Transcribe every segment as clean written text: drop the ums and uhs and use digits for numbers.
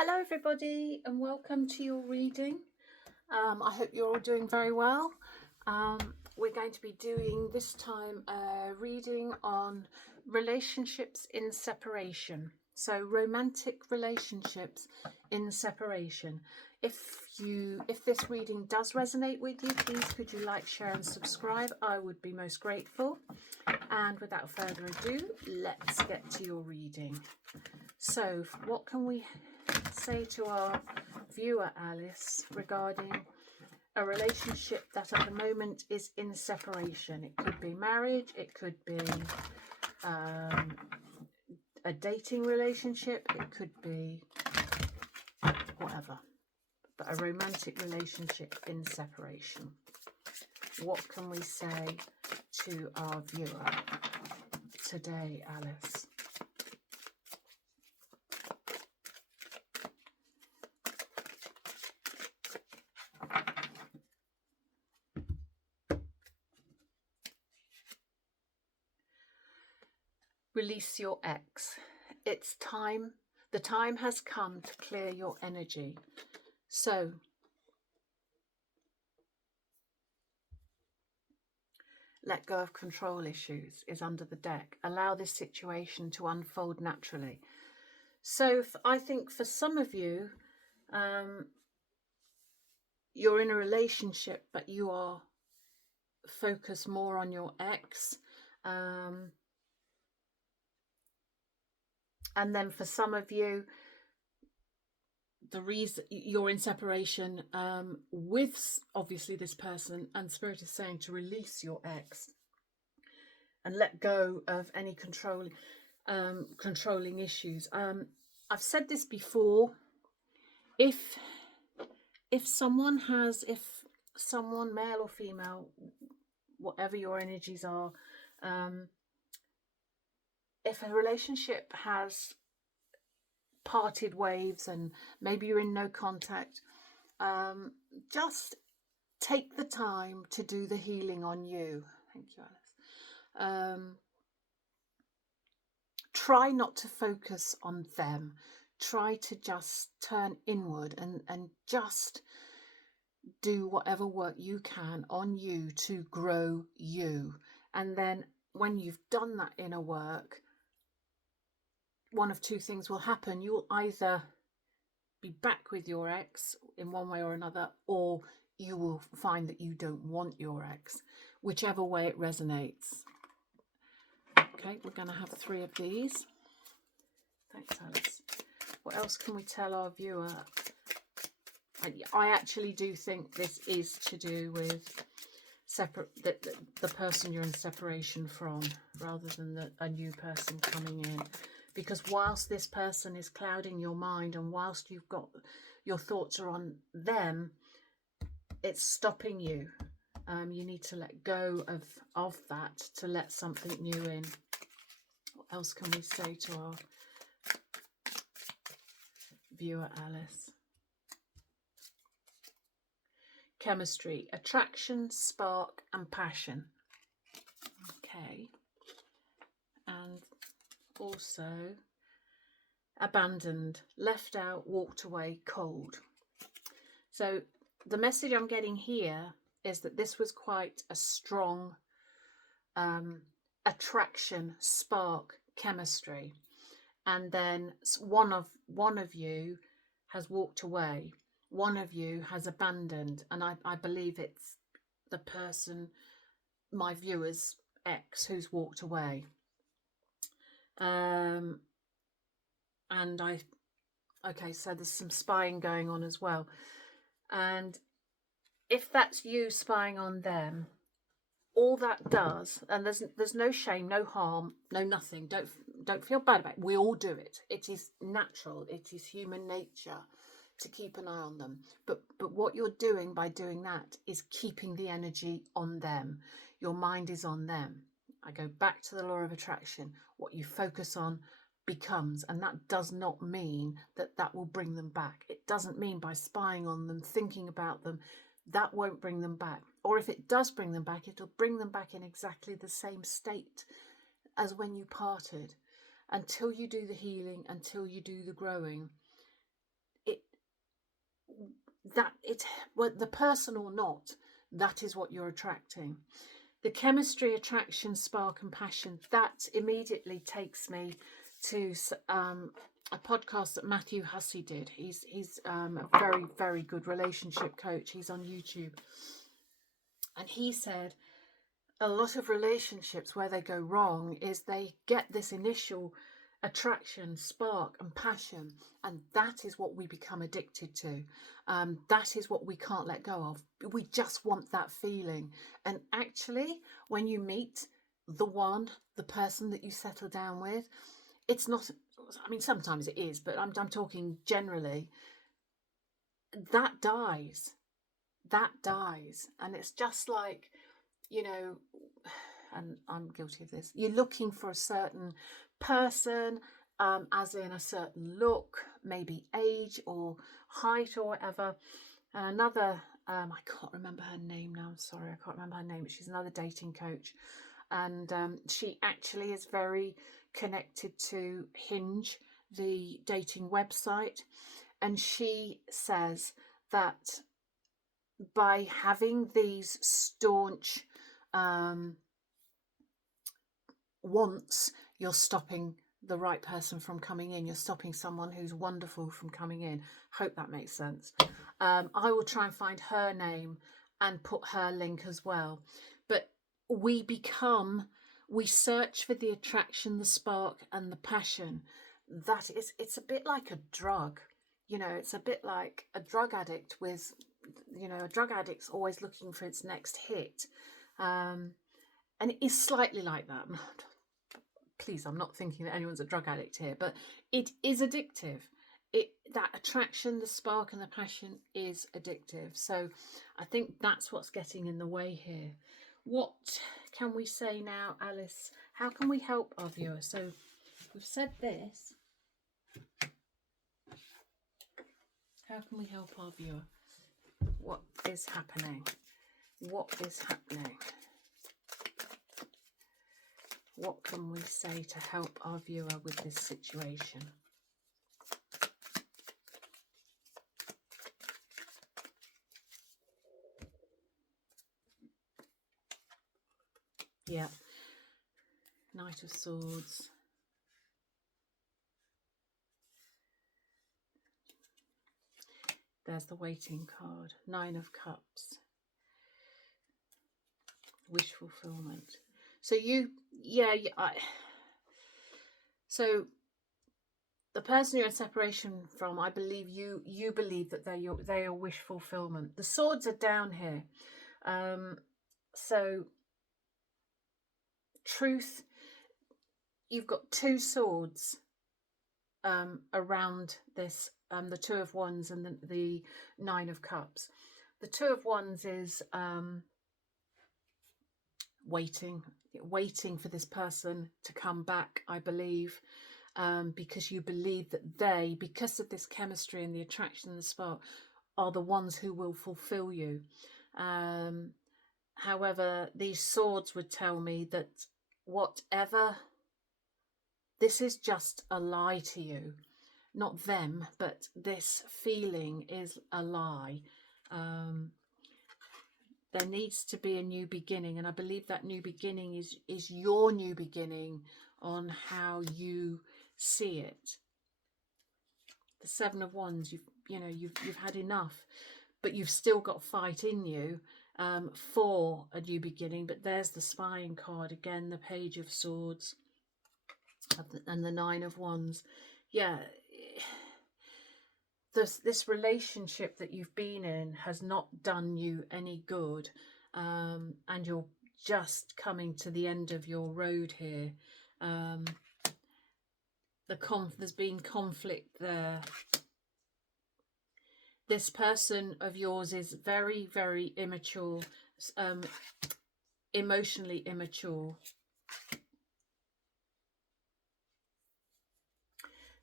Hello everybody and welcome to your reading. I hope you're all doing very well. We're going to be doing this time a reading on relationships in separation. So romantic relationships in separation. If this reading does resonate with you, please could you like, share and subscribe. I would be most grateful. And without further ado, let's get to your reading. So what can we say to our viewer Alice regarding a relationship that at the moment is in separation? It could be marriage, it could be a dating relationship, it could be whatever, but a romantic relationship in separation. What can we say to our viewer today, Alice? Release your ex. It's time. The time has come to clear your energy. So let go of control issues is under the deck. Allow this situation to unfold naturally. So I think for some of you, you're in a relationship, but you are focused more on your ex. And then for some of you, the reason you're in separation with obviously this person, and Spirit is saying to release your ex and let go of any controlling issues. I've said this before. If someone, male or female, whatever your energies are, if a relationship has parted waves and maybe you're in no contact, just take the time to do the healing on you. Thank you, Alice. Try not to focus on them. Try to just turn inward and just do whatever work you can on you to grow you. And then when you've done that inner work, one of two things will happen. You'll either be back with your ex in one way or another, or you will find that you don't want your ex, whichever way it resonates. Okay, we're going to have 3 of these. Thanks, Alice. What else can we tell our viewer? I actually do think this is to do with the person you're in separation from, rather than a new person coming in. Because whilst this person is clouding your mind, and whilst you've got your thoughts are on them, it's stopping you. You need to let go of that to let something new in. What else can we say to our viewer Alice? Chemistry, attraction, spark and passion. Okay. And also abandoned, left out, walked away, cold. So the message I'm getting here is that this was quite a strong attraction, spark, chemistry, and then one of you has walked away, one of you has abandoned, and I believe it's the person, my viewer's ex, who's walked away. And okay, so there's some spying going on as well. And if that's you spying on them, all that does, and there's no shame, no harm, no nothing. Don't feel bad about it. We all do it. It is natural. It is human nature to keep an eye on them. But what you're doing by doing that is keeping the energy on them. Your mind is on them. I go back to the law of attraction. What you focus on becomes, and that does not mean that will bring them back. It doesn't mean by spying on them, thinking about them, that won't bring them back. Or if it does bring them back, it'll bring them back in exactly the same state as when you parted. Until you do the healing, until you do the growing, that it, well, the person or not, that is what you're attracting. The chemistry, attraction, spark and passion, that immediately takes me to a podcast that Matthew Hussey did. He's a very, very good relationship coach. He's on YouTube. And he said a lot of relationships where they go wrong is they get this initial attraction, spark and passion, and that is what we become addicted to. That is what we can't let go of. We just want that feeling. And actually, when you meet the person that you settle down with, it's not, I mean, sometimes it is, but I'm talking generally, that dies. That dies. And it's just like, you know, and I'm guilty of this, you're looking for a certain person, as in a certain look, maybe age or height or whatever. And another, I can't remember her name now, I'm sorry, I can't remember her name, but she's another dating coach. And she actually is very connected to Hinge, the dating website. And she says that by having these staunch wants, you're stopping the right person from coming in. You're stopping someone who's wonderful from coming in. Hope that makes sense. I will try and find her name and put her link as well. But we search for the attraction, the spark and the passion. That is, it's a bit like a drug. You know, it's a bit like a drug addict with, you know, a drug addict's always looking for its next hit. And it is slightly like that. Please, I'm not thinking that anyone's a drug addict here, but it is addictive. That attraction, the spark and the passion is addictive. So I think that's what's getting in the way here. What can we say now, Alice? How can we help our viewer? So we've said this. How can we help our viewer? What is happening? What is happening? What can we say to help our viewer with this situation? Yeah. Knight of Swords. There's the waiting card. 9 of Cups. Wish fulfillment. So so the person you're in separation from, I believe you believe that they are wish fulfillment. The swords are down here. So truth, you've got 2 swords around this, the 2 of Wands and the 9 of Cups. The 2 of Wands is waiting for this person to come back, I believe, because you believe that they, because of this chemistry and the attraction and the spark, are the ones who will fulfill you. However, these swords would tell me that whatever, this is just a lie to you. Not them, but this feeling is a lie. There needs to be a new beginning, and I believe that new beginning is your new beginning on how you see it. The 7 of Wands, you've had enough, but you've still got fight in you for a new beginning. But there's the spying card again, the Page of Swords and the 9 of Wands. Yeah, this relationship that you've been in has not done you any good, and you're just coming to the end of your road here. There's been conflict there. This person of yours is very, very immature, emotionally immature.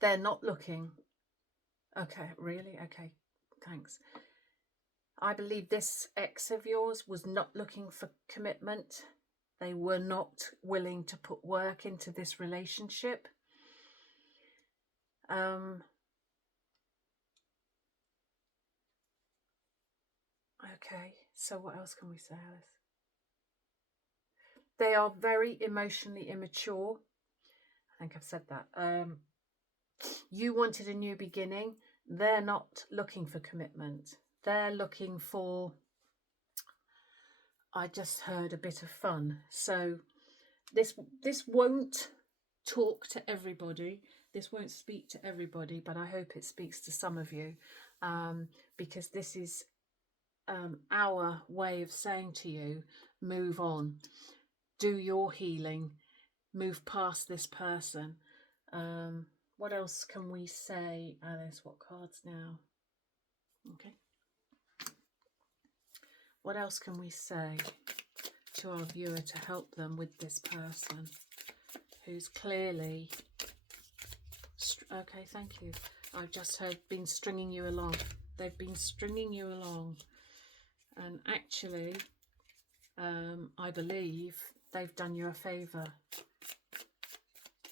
They're not looking. Okay, really? Okay, thanks. I believe this ex of yours was not looking for commitment. They were not willing to put work into this relationship. Okay, so what else can we say, Alice? They are very emotionally immature. I think I've said that. You wanted a new beginning. They're not looking for commitment. They're looking for, I just heard, a bit of fun. So this won't talk to everybody. This won't speak to everybody, but I hope it speaks to some of you, because this is our way of saying to you, move on, do your healing, move past this person. What else can we say, Alice? What cards now? Okay. What else can we say to our viewer to help them with this person who's clearly... Okay, thank you. I've just heard been stringing you along. They've been stringing you along. And actually, I believe they've done you a favour.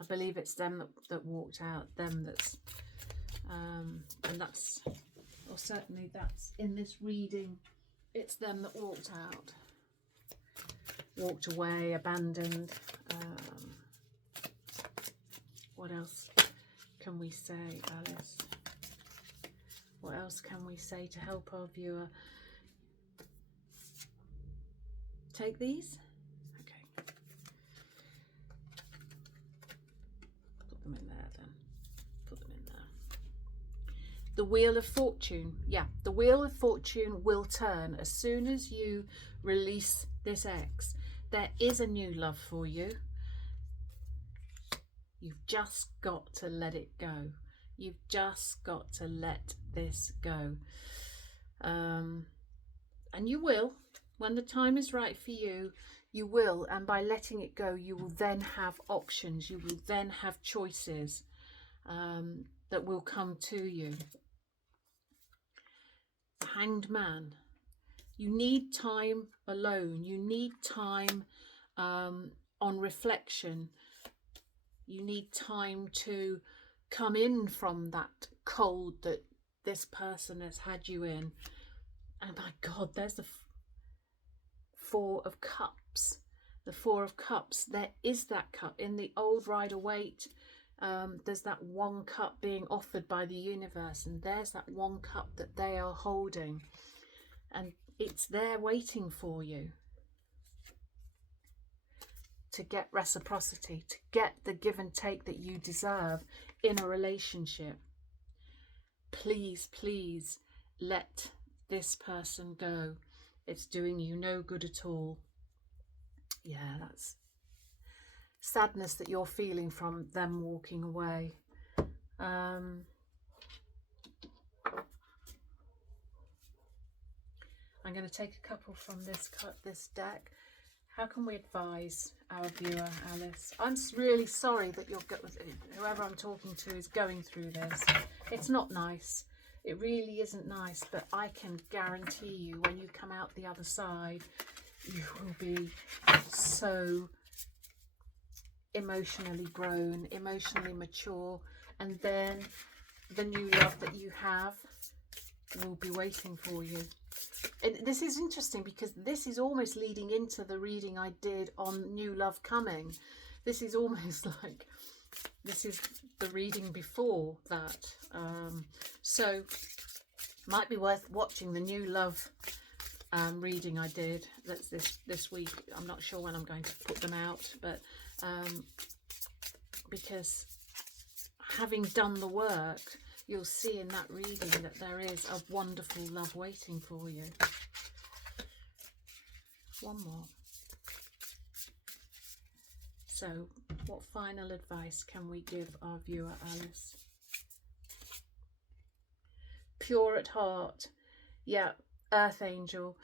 I believe it's them that walked out, them that's... and that's... or certainly that's in this reading, it's them that walked out. Walked away, abandoned. What else can we say, Alice? What else can we say to help our viewer? Take these? Okay. Put them in there then. Put them in there. The Wheel of Fortune. Yeah, the Wheel of Fortune will turn as soon as you release this ex. There is a new love for you. You've just got to let it go. You've just got to let this go. And you will. When the time is right for you, you will. And by letting it go, you will then have options. You will then have choices that will come to you. The Hanged Man. You need time alone. You need time on reflection. You need time to come in from that cold that this person has had you in. And my God, there's the Four of Cups. The Four of Cups. There is that cup. In the old Rider-Waite, there's that one cup being offered by the universe. And there's that one cup that they are holding. And it's there waiting for you. To get reciprocity, to get the give and take that you deserve in a relationship. Please, please let this person go. It's doing you no good at all. Yeah, that's sadness that you're feeling from them walking away. I'm going to take a couple from this deck. How can we advise our viewer, Alice? I'm really sorry that whoever I'm talking to is going through this. It's not nice. It really isn't nice, but I can guarantee you when you come out the other side, you will be so emotionally grown, emotionally mature, and then the new love that you have will be waiting for you. And this is interesting because this is almost leading into the reading I did on New Love Coming. This is almost like this is the reading before that. So might be worth watching the New Love reading I did. That's this week. I'm not sure when I'm going to put them out, but because having done the work, you'll see in that reading that there is a wonderful love waiting for you. One more. So, what final advice can we give our viewer, Alice? Pure at heart. Yeah, Earth Angel.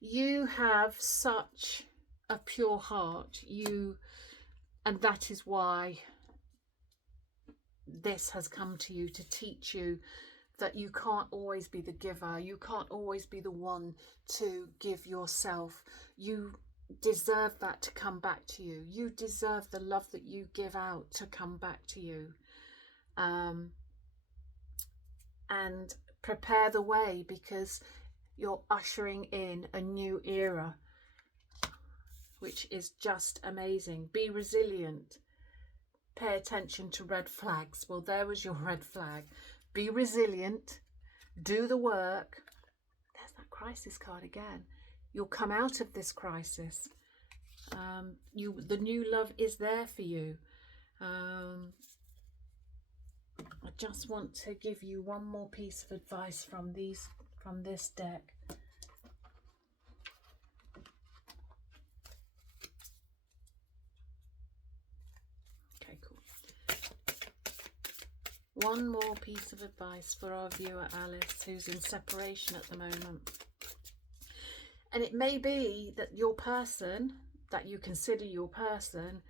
You have such a pure heart. And that is why this has come to you, to teach you that you can't always be the giver. You can't always be the one to give yourself. You deserve that to come back to you. You deserve the love that you give out to come back to you. And prepare the way, because You're ushering in a new era, which is just amazing. Be resilient. Pay attention to red flags. Well, there was your red flag. Be resilient. Do the work. There's that crisis card again. You'll come out of this crisis. The new love is there for you. I just want to give you one more piece of advice from this deck. Okay, cool. One more piece of advice for our viewer Alice, who's in separation at the moment. And it may be that your person, that you consider your person,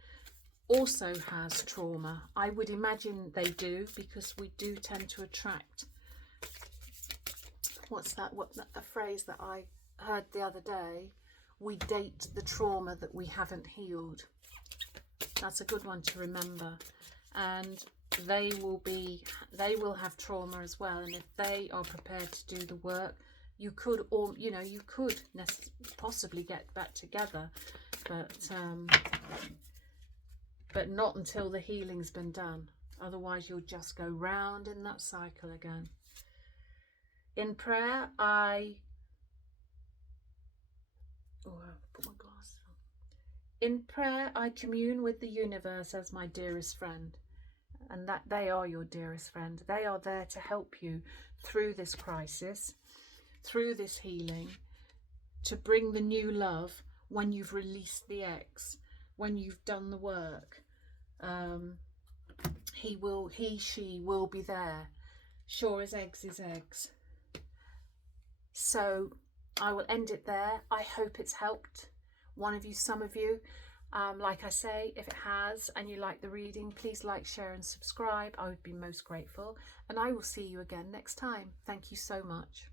also has trauma. I would imagine they do, because we do tend to attract, a phrase that I heard the other day, we date the trauma that we haven't healed. That's a good one to remember. And they will have trauma as well, and if they are prepared to do the work, you could possibly get back together, but not until the healing's been done. Otherwise you'll just go round in that cycle again. In prayer, put my glasses on. In prayer, I commune with the universe as my dearest friend, and that they are your dearest friend. They are there to help you through this crisis, through this healing, to bring the new love when you've released the ex, when you've done the work. She will be there. Sure as eggs is eggs. So I will end it there. I hope it's helped one of you, some of you. Like I say, if it has and you like the reading, please like, share and subscribe. I would be most grateful. And I will see you again next time. Thank you so much.